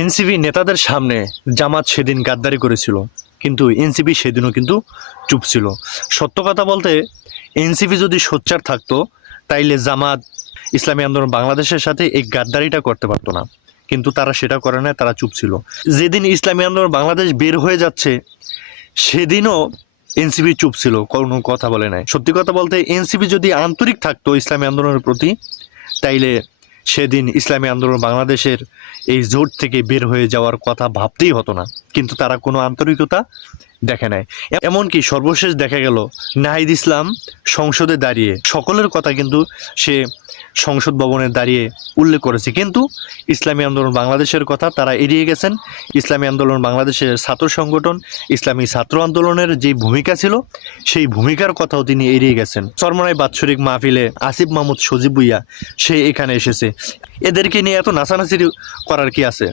NCP নেতাদের সামনে জামাত সেদিন গাদ্দারি করেছিল, কিন্তু এনসিপি সেদিনও কিন্তু চুপ ছিল। সত্য কথা বলতে এনসিপি যদি সোচ্চার থাকতো তাইলে জামাত ইসলামী আন্দোলন বাংলাদেশের সাথে এই গাদ্দারিটা করতে পারতো না, কিন্তু তারা সেটা করে না, তারা চুপ ছিল। যেদিন ইসলামী আন্দোলন বাংলাদেশ বের হয়ে যাচ্ছে সেদিনও এনসিপি চুপ ছিল, কোনো কথা বলে নাই। সত্যি কথা বলতে এনসিপি যদি আন্তরিক থাকতো ইসলামী আন্দোলনের প্রতি তাইলে সেদিন ইসলামী আন্দোলন বাংলাদেশের এই জোট থেকে বের হয়ে যাওয়ার কথা ভাবতেই হতো না, কিন্তু তারা কোনো আন্তরিকতা দেখে নাই। এমনকি সর্বশেষ দেখা গেল নাহিদ ইসলাম সংসদে দাঁড়িয়ে সকলের কথা কিন্তু সে সংসদ ভবনে দাঁড়িয়ে উল্লেখ করেছে, কিন্তু ইসলামী আন্দোলন বাংলাদেশের কথা তারা এড়িয়ে গেছেন। ইসলামী আন্দোলন বাংলাদেশের ছাত্র সংগঠন ইসলামী ছাত্র আন্দোলনের যে ভূমিকা ছিল সেই ভূমিকার কথাও তিনি এড়িয়ে গেছেন। চরমনাই বাৎসরিক মাহফিলে আসিফ মাহমুদ সজীব ভুইয়া সে এখানে এসেছে, এদেরকে নিয়ে এত নাচানাচি করার কি আছে?